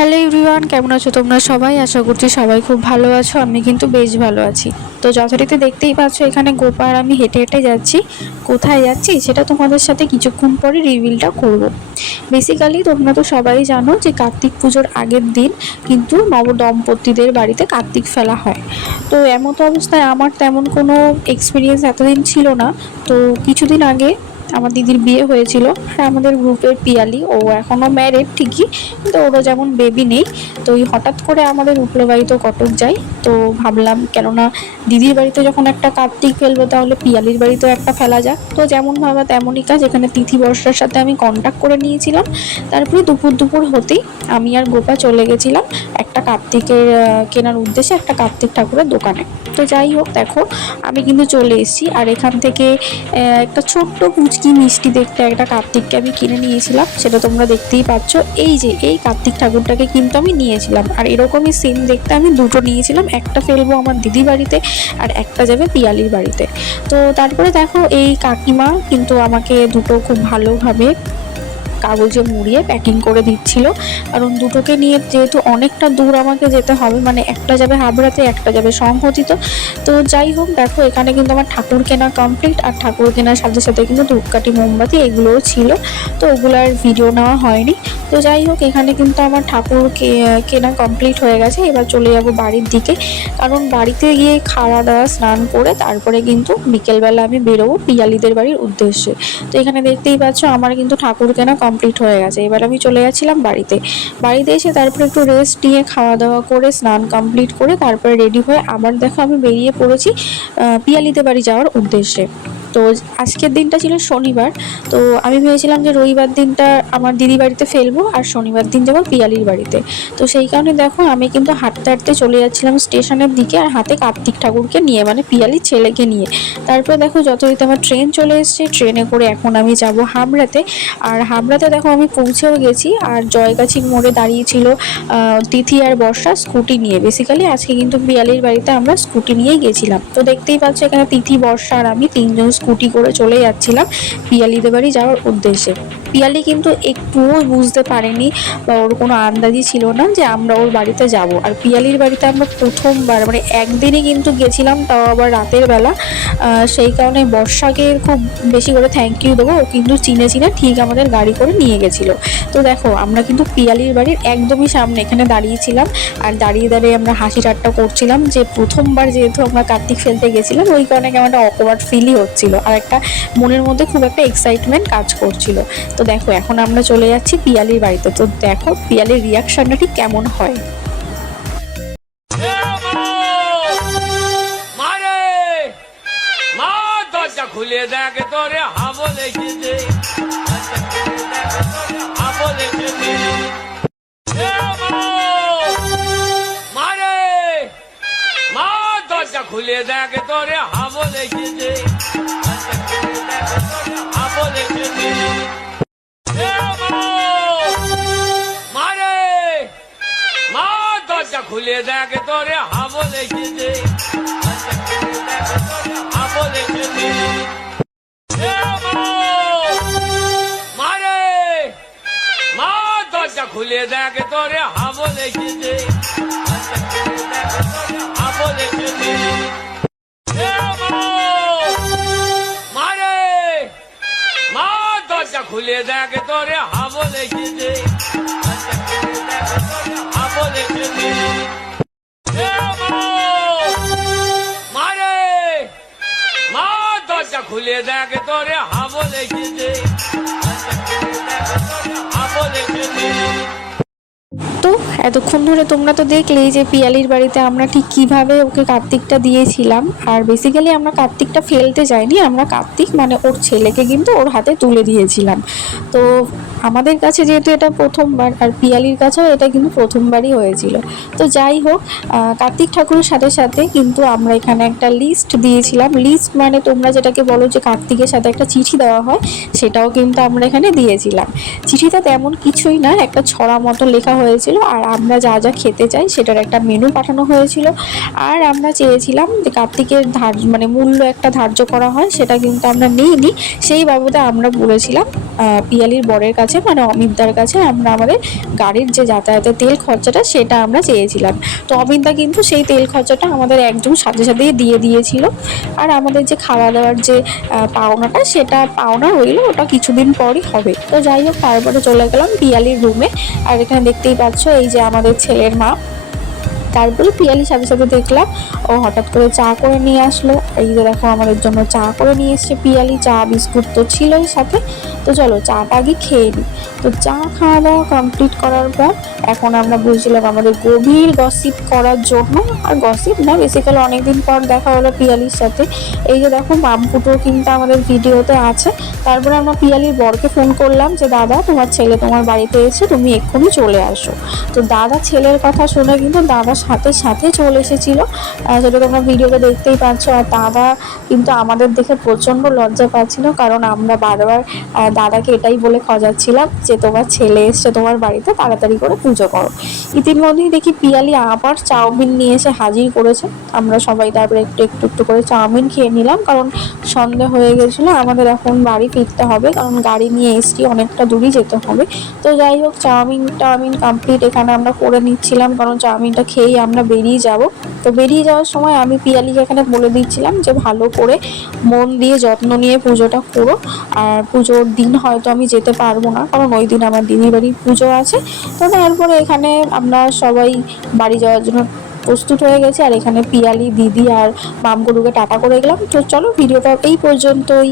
Hello everyone, কেমন আছো তোমরা সবাই? আশা করছি সবাই খুব ভালো আছো। আমি কিন্তু বেশ ভালো আছি। তো যথারীতি দেখতেই পাচ্ছ এখানে গোপা আর আমি হেঁটে হেঁটে যাচ্ছি। কোথায় যাচ্ছি সেটা তোমাদের সাথে কিছুক্ষণ পরে রিভিলটা করব। বেসিক্যালি তোমরা তো সবাই জানো যে কার্তিক পুজোর আগের দিন কিন্তু নবদম্পতিদের বাড়িতে কার্তিক ফেলা হয়। তো এমত অবস্থায় আমার তেমন কোনো এক্সপিরিয়েন্স এতদিন ছিল না। তো কিছুদিন আগে আমার দিদির বিয়ে হয়েছিল আর আমাদের গ্রুপের পিয়ালি, ও এখনও ম্যারেড ঠিকই, কিন্তু ওরও যেমন বেবি নেই। তো এই হঠাৎ করে আমাদের উপলো বাড়িতে কটক যাই। তো ভাবলাম কেননা দিদির বাড়িতে যখন একটা কার্তিক ফেলবো তাহলে পিয়ালির বাড়িতেও একটা ফেলা যাক। তো যেমন ভাবা তেমনই কাজ, এখানে তিথি বর্ষার সাথে আমি কন্ট্যাক্ট করে নিয়েছিলাম। তারপরে দুপুর হতেই আমি আর গোপা চলে গেছিলাম একটা কার্তিকের কেনার উদ্দেশ্যে একটা কার্তিক ঠাকুরের দোকানে। তো যাই হোক, দেখো আমি কিন্তু চলে এসেছি আর এখান থেকে একটা ছোট্ট পুচকি মিষ্টি দেখতে একটা কার্তিককে আমি কিনে নিয়েছিলাম, সেটা তোমরা দেখতেই পাচ্ছ। এই যে এই কার্তিক ঠাকুরটাকে কিন্তু আমি নিয়েছিলাম আর এরকমই সেম দেখতে আমি দুটো নিয়েছিলাম, একটা ফেলবো আমার দিদি বাড়িতে আর একটা যাবে পিয়ালির বাড়িতে। তো তারপরে দেখো এই কাকিমা কিন্তু আমাকে দুটো খুব ভালোভাবে কাগজে মুড়িয়ে প্যাকিং করে দিচ্ছিল, কারণ দুটোকে নিয়ে যেহেতু অনেকটা দূর আমাকে যেতে হবে, মানে একটা যাবে হাবড়াতে একটা যাবে সংহতিত। তো যাই হোক, দেখো এখানে কিন্তু আমার ঠাকুর কেনা কমপ্লিট আর ঠাকুর কেনার সাথে সাথে কিন্তু ধূপকাঠি মোমবাতি এগুলোও ছিল। তো ওগুলোর ভিডিও নেওয়া হয়নি। তো যাই হোক, এখানে কিন্তু আমার ঠাকুর কেনা কমপ্লিট হয়ে গেছে। এবার চলে যাব বাড়ির দিকে, কারণ বাড়িতে গিয়ে খাওয়া দাওয়া স্নান করে তারপরে কিন্তু বিকেলবেলা আমি বেরোবো পিয়ালিদের বাড়ির উদ্দেশ্যে। তো এখানে দেখতেই পাচ্ছ আমার কিন্তু ঠাকুর কেনা কমপ্লিট হয়ে গেছে। এবার আমি চলে যাচ্ছিলাম বাড়িতে এসে তারপরে একটু রেস্ট নিয়ে খাওয়া দাওয়া করে স্নান কমপ্লিট করে তারপরে রেডি হয়ে আবার দেখো আমি বেরিয়ে পড়েছি পিয়ালিদের বাড়ি যাওয়ার উদ্দেশ্যে। তো আজকের দিনটা ছিল শনিবার। তো আমি ভেবেছিলাম যে রবিবার দিনটা আমার দিদি বাড়িতে ফেলবো আর শনিবার দিন যাবো পিয়ালির বাড়িতে। তো সেই কারণে দেখো আমি কিন্তু হাঁটতে হাঁটতে চলে যাচ্ছিলাম স্টেশনের দিকে আর হাতে কার্তিক ঠাকুরকে নিয়ে, মানে পিয়ালির ছেলেকে নিয়ে। তারপরে দেখো যথারীতি আমার ট্রেন চলে এসছে, ট্রেনে করে এখন আমি যাব হাবড়াতে। আর হাবড়াতে দেখো আমি পৌঁছেও গেছি আর জয়গাছির মোড়ে দাঁড়িয়েছিল তিথি আর বর্ষা স্কুটি নিয়ে। বেসিক্যালি আজকে কিন্তু পিয়ালির বাড়িতে আমরা স্কুটি নিয়েই গেছিলাম। তো দেখতেই পাচ্ছ এখানে তিথি বর্ষা আর আমি তিনজন স্কুটি করে চলে যাচ্ছিলাম পিয়ালিদের বাড়ি যাওয়ার উদ্দেশ্যে। পিয়ালি কিন্তু একটুও বুঝতে পারেনি বা ওর কোনো আন্দাজই ছিল না যে আমরা ওর বাড়িতে যাব। আর পিয়ালির বাড়িতে আমরা প্রথমবার, মানে একদিনই কিন্তু গেছিলাম, তাও আবার রাতের বেলা। সেই কারণে বর্ষাকে খুব বেশি করে থ্যাংক ইউ দেবো, ও কিন্তু চিনে ঠিক আমাদের গাড়ি করে নিয়ে গেছিলো। তো দেখো আমরা কিন্তু পিয়ালির বাড়ির একদমই সামনে এখানে দাঁড়িয়েছিলাম আর দাঁড়িয়ে আমরা হাসি ঠাট্টা করছিলাম যে প্রথমবার যেহেতু আমরা কার্তিক ফেলতে গেছিলাম ওই কারণে কেমন একটা অকওয়ার্ড ফিলই হচ্ছিল আর একটা মনের মধ্যে খুব একটা এক্সাইটমেন্ট কাজ করছিল। তো দেখো এখন আমরা চলে যাচ্ছি পিয়ালির বাড়িতে। তো দেখো পিয়ালির রিয়াকশনটা ঠিক কেমন হয়। খুলে দেখ তোরে হাবলে মারে মা দরজা খুলে দেখ তোরে হাবলে মারে মা দরজা খুলে দেখ তোরে হাবলে মারে মা দরজা খুলে দেখ তোরে হাবলে মারে মা দরজা খুলে দেখ তোরে হাবলে মারে মা দরজা খুলে দেখ তোরে হাবলে তো এতক্ষণ ধরে তোমরা তো দেখলেই যে পিয়ালির বাড়িতে আমরা ঠিক কিভাবে ওকে কার্তিকটা দিয়েছিলাম। আর বেসিক্যালি আমরা কার্তিকটা ফেলতে যাইনি, আমরা কার্তিক মানে ওর ছেলেকে কিন্তু ওর হাতে তুলে দিয়েছিলাম। তো আমাদের কাছে যেহেতু এটা প্রথমবার আর পিয়ালির কাছেও এটা কিন্তু প্রথমবারই হয়েছিল। তো যাই হোক, কার্তিক ঠাকুরের সাথে সাথে কিন্তু আমরা এখানে একটা লিস্ট দিয়েছিলাম। লিস্ট মানে তোমরা যেটাকে বলো যে কার্তিকের সাথে একটা চিঠি দেওয়া হয়, সেটাও কিন্তু আমরা এখানে দিয়েছিলাম। চিঠিটা তেমন কিছুই না, একটা ছড়া মতো লেখা হয়েছিল আর আমরা যা যা খেতে চাই সেটার একটা মেনু পাঠানো হয়েছিল। আর আমরা চেয়েছিলাম যে কার্তিকের মানে মূল্য একটা ধার্য করা হয়, সেটা কিন্তু আমরা নিইনি। সেই বাবদে আমরা বলেছিলাম পিয়ালির বরের কাছে কাছে, মানে অমিতদার কাছে আমরা আমাদের গাড়ির যে যাতায়াতের তেল খরচাটা সেটা আমরা চেয়েছিলাম। তো অমিতদা কিন্তু সেই তেল খরচাটা আমাদের একদম সাথে সাথেই দিয়ে দিয়েছিল। আর আমাদের যে খাওয়া দাওয়ার যে পাওনাটা, সেটা পাওনা রইলো, ওটা কিছুদিন পরই হবে। তো যাই হোক, তারপরে চলে গেলাম পিয়ালির রুমে। আর এখানে দেখতেই পাচ্ছ এই যে আমাদের ছেলের মা। তারপরে পিয়ালির সাথে সাথে দেখলাম ও হঠাৎ করে চা করে নিয়ে আসলো। এই যে দেখো আমাদের জন্য চা করে নিয়ে এসছে পিয়ালি, চা বিস্কুট তো ছিলই সাথে। তো চলো চাটা আগে খেয়ে নিই। তো চা খাওয়া দাওয়া কমপ্লিট করার পর এখন আমরা বুঝলাম আমাদের গভীর গসিপ করার জন্য, আর গসিপ না, বেসিক্যালি অনেকদিন পর দেখা হলো পিয়ালির সাথে। এই যে দেখো মামপুটো কিন্তু আমাদের ভিডিওতে আছে। তারপরে আমরা পিয়ালির বরকে ফোন করলাম যে দাদা তোমার ছেলে তোমার বাড়িতে এসে, তুমি এক্ষুনি চলে আসো। তো দাদা ছেলের কথা শুনে কিন্তু দাদার সাথে সাথে চলে এসেছিল, যেটা তোমরা ভিডিওতে দেখতেই পাচ্ছ। আর দাদা কিন্তু আমাদের দেখে প্রচণ্ড লজ্জা পাচ্ছিল, কারণ আমরা বারবার দাদাকে এটাই বলে খজাচ্ছিলাম যে তোমার ছেলে এসছে তোমার বাড়িতে, তাড়াতাড়ি করে পুজো করো। ইতিমধ্যেই দেখি পিয়ালি আবার চাউমিন নিয়ে এসে হাজির করেছে। আমরা সবাই তারপরে একটু একটু একটু করে চাউমিন খেয়ে নিলাম, কারণ সন্ধ্যা হয়ে গেছিলো, আমাদের এখন বাড়ি ফিরতে হবে, কারণ গাড়ি নিয়ে এসছি, অনেকটা দূরই যেতে হবে। তো যাই হোক, চাউমিন কমপ্লিট এখানে আমরা করে নিচ্ছিলাম, কারণ চাউমিনটা খেয়েই আমরা বেরিয়ে যাব। তো বেরিয়ে যাওয়ার সময় আমি পিয়ালিকে এখানে বলে দিচ্ছিলাম যে ভালো করে মন দিয়ে যত্ন নিয়ে পুজোটা করো। আর পুজোর দিন হয়তো আমি যেতে পারবো না, কারণ ওই দিন আমার দিদির বাড়ির পুজো আছে। তো তারপরে এখানে আমরা সবাই বাড়ি যাওয়ার জন্য প্রস্তুত হয়ে গেছি। আর এখানে পিয়ালি, দিদি আর মামগুরুকে টাটা করে গেলাম। তো চলো ভিডিওটা এই পর্যন্তই।